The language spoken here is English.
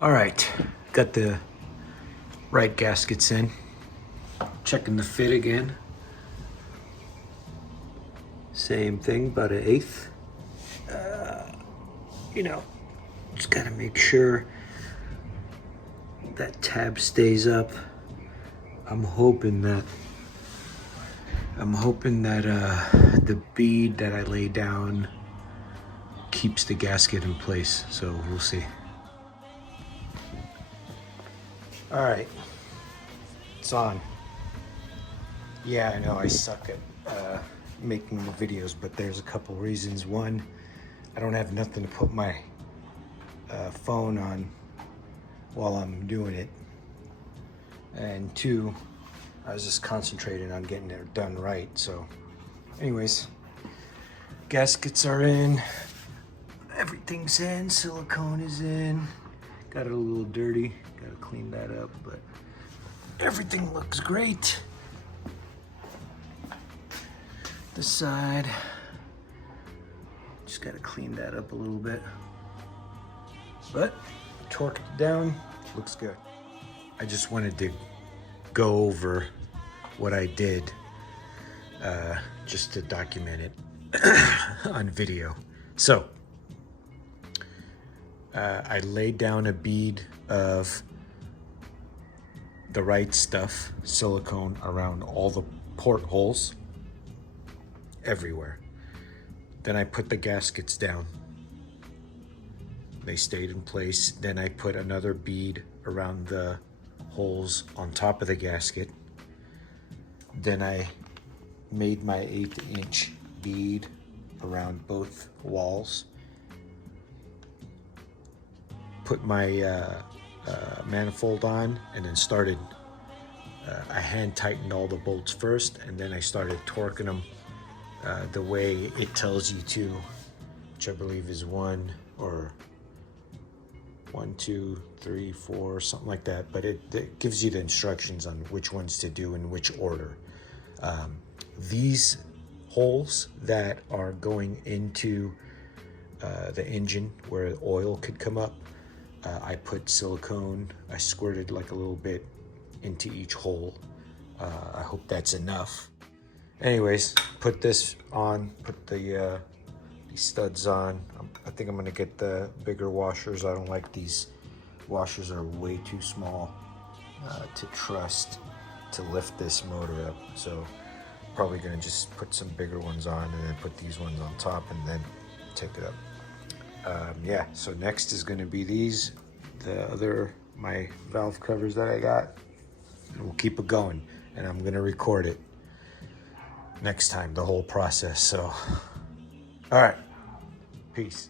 All right, got the right gaskets in. Checking the fit again. Same thing, about an eighth. You know, just gotta make sure that tab stays up. I'm hoping that the bead that I lay down keeps the gasket in place, so we'll see. All right, it's on. Yeah, I know I suck at making the videos, but there's a couple reasons. One, I don't have nothing to put my phone on while I'm doing it. And two, I was just concentrating on getting it done right. So anyways, gaskets are in, everything's in, silicone is in. Got it a little dirty, gotta clean that up, but everything looks great. The side, just gotta clean that up a little bit. But torqued it down, looks good. I just wanted to go over what I did just to document it on video. So I laid down a bead of the right stuff, silicone, around all the portholes, everywhere. Then I put the gaskets down. They stayed in place. Then I put another bead around the holes on top of the gasket. Then I made my 1/8 inch bead around both walls. Put my manifold on and then started, I hand tightened all the bolts first, and then I started torquing them the way it tells you to, which I believe is 1 or 1, 2, 3, 4, something like that. But it gives you the instructions on which ones to do in which order. These holes that are going into the engine where oil could come up, I put silicone. I squirted like a little bit into each hole. I hope that's enough. Anyways, put this on, put the these studs on. I think I'm gonna get the bigger washers. I don't like these washers, are way too small to trust to lift this motor up. So probably gonna just put some bigger ones on and then put these ones on top and then take it up. Yeah, so next is gonna be these, my valve covers that I got. And we'll keep it going, and I'm gonna record it next time, the whole process. So, all right, peace.